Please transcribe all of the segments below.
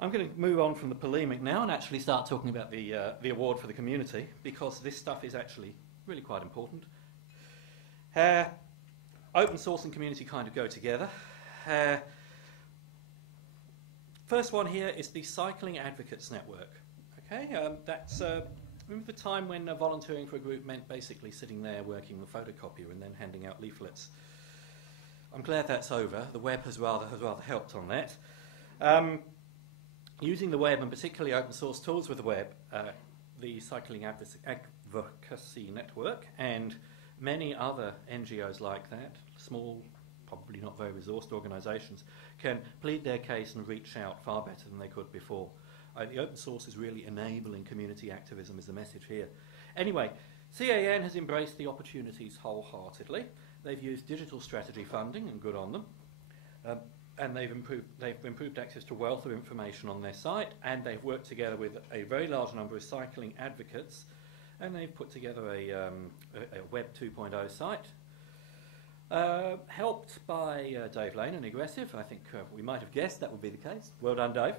I'm going to move on from the polemic now and actually start talking about the award for the community, because this stuff is actually really quite important. Open source and community kind of go together. First one here is the Cycling Advocates Network. Okay, that's remember the time when volunteering for a group meant basically sitting there working the photocopier and then handing out leaflets. I'm glad that's over. The web has rather helped on that. Using the web, and particularly open source tools with the web, the Cycling Advocacy Network and many other NGOs like that, small, probably not very resourced organisations, can plead their case and reach out far better than they could before. The open source is really enabling community activism is the message here. Anyway, CAN has embraced the opportunities wholeheartedly. They've used digital strategy funding, and good on them. And they've improved access to wealth of information on their site, and they've worked together with a very large number of cycling advocates, and they've put together a Web 2.0 site, helped by Dave Lane and Aggressive. I think we might have guessed that would be the case. Well done, Dave.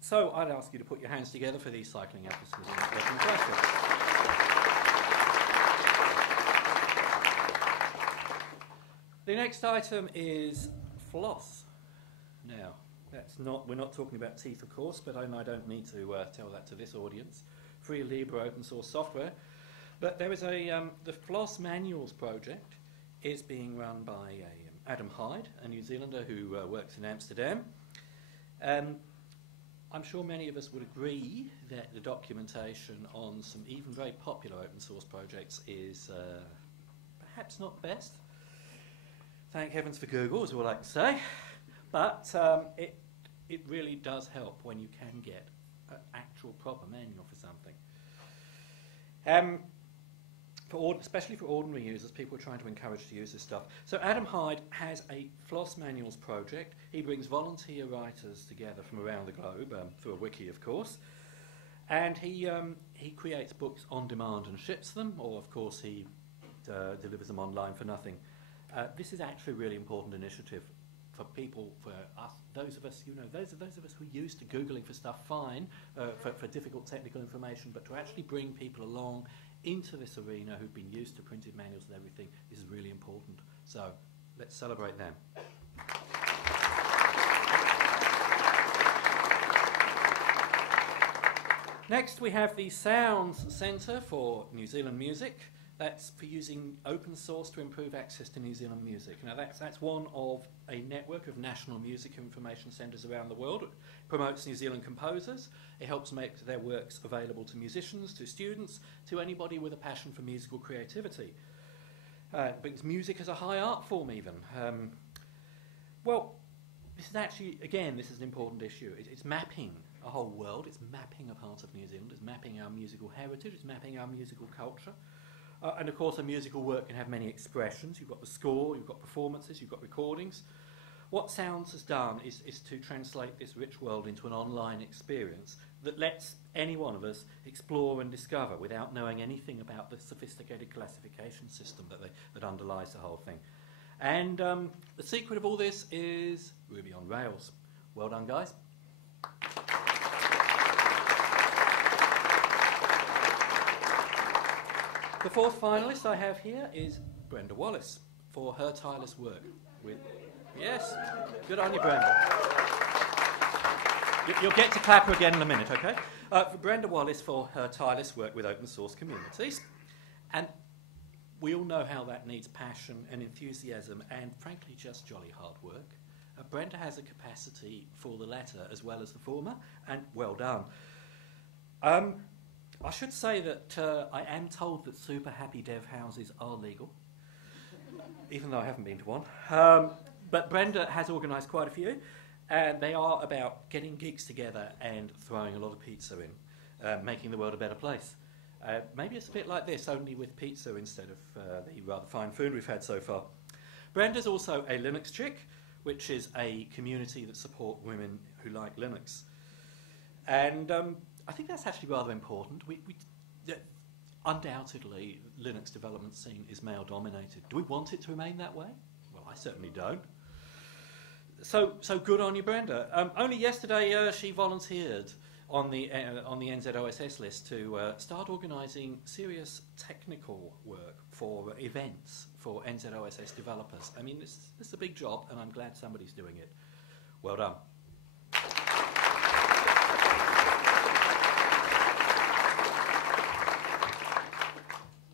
So I'd ask you to put your hands together for these cycling advocates in question. The next item is floss. Now, we're not talking about teeth, of course, but I don't need to tell that to this audience. Free, libre, open source software. But there is the Floss Manuals project is being run by Adam Hyde, a New Zealander who works in Amsterdam. I'm sure many of us would agree that the documentation on some even very popular open source projects is perhaps not the best. Thank heavens for Google, is all I can say. But it really does help when you can get an actual proper manual for something. Especially for ordinary users, people are trying to encourage to use this stuff. So Adam Hyde has a Floss Manuals project. He brings volunteer writers together from around the globe, through a wiki, of course. And he creates books on demand and ships them, or of course he delivers them online for nothing. This is actually a really important initiative for people, for us, those of us, those of us who are used to Googling for stuff, fine, for difficult technical information, but to actually bring people along into this arena who've been used to printed manuals and everything, this is really important. So let's celebrate them. Next we have the Sounds Centre for New Zealand Music. That's for using open source to improve access to New Zealand music. Now that's one of a network of national music information centres around the world. It promotes New Zealand composers. It helps make their works available to musicians, to students, to anybody with a passion for musical creativity. It brings music as a high art form even. Well, this is actually, again, this is an important issue. It's mapping a whole world. It's mapping a part of New Zealand. It's mapping our musical heritage. It's mapping our musical culture. And of course, a musical work can have many expressions. You've got the score, you've got performances, you've got recordings. What Sounds has done is to translate this rich world into an online experience that lets any one of us explore and discover without knowing anything about the sophisticated classification system that underlies the whole thing. And the secret of all this is Ruby on Rails. Well done, guys. The fourth finalist I have here is Brenda Wallace for her tireless work with... Yes, good on you, Brenda. You'll get to clap her again in a minute, okay? For Brenda Wallace for her tireless work with open source communities. And we all know how that needs passion and enthusiasm and, frankly, just jolly hard work. Brenda has a capacity for the latter as well as the former, and well done. I should say that I am told that super happy dev houses are legal, even though I haven't been to one. But Brenda has organised quite a few, and they are about getting geeks together and throwing a lot of pizza in, making the world a better place. Maybe it's a bit like this, only with pizza instead of the rather fine food we've had so far. Brenda's also a Linux chick, which is a community that support women who like Linux. And I think that's actually rather important. Undoubtedly, Linux development scene is male-dominated. Do we want it to remain that way? Well, I certainly don't. So good on you, Brenda. Only yesterday she volunteered on the NZOSS list to start organising serious technical work for events for NZOSS developers. I mean, this is a big job, and I'm glad somebody's doing it. Well done.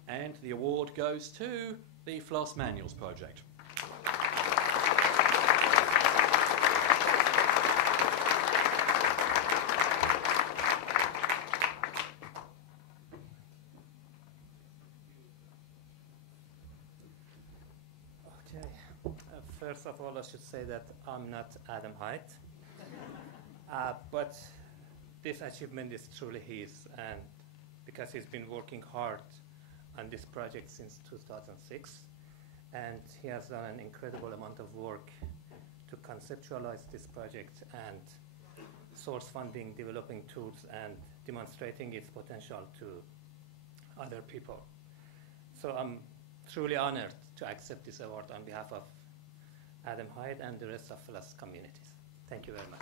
And the award goes to the Floss Manuals project. Okay. First of all, I should say that I'm not Adam Hyde, but this achievement is truly his, and because he's been working hard on this project since 2006, and he has done an incredible amount of work to conceptualize this project and source funding, developing tools, and demonstrating its potential to other people. So I'm truly honored to accept this award on behalf of Adam Hyde and the rest of FLAS communities. Thank you very much.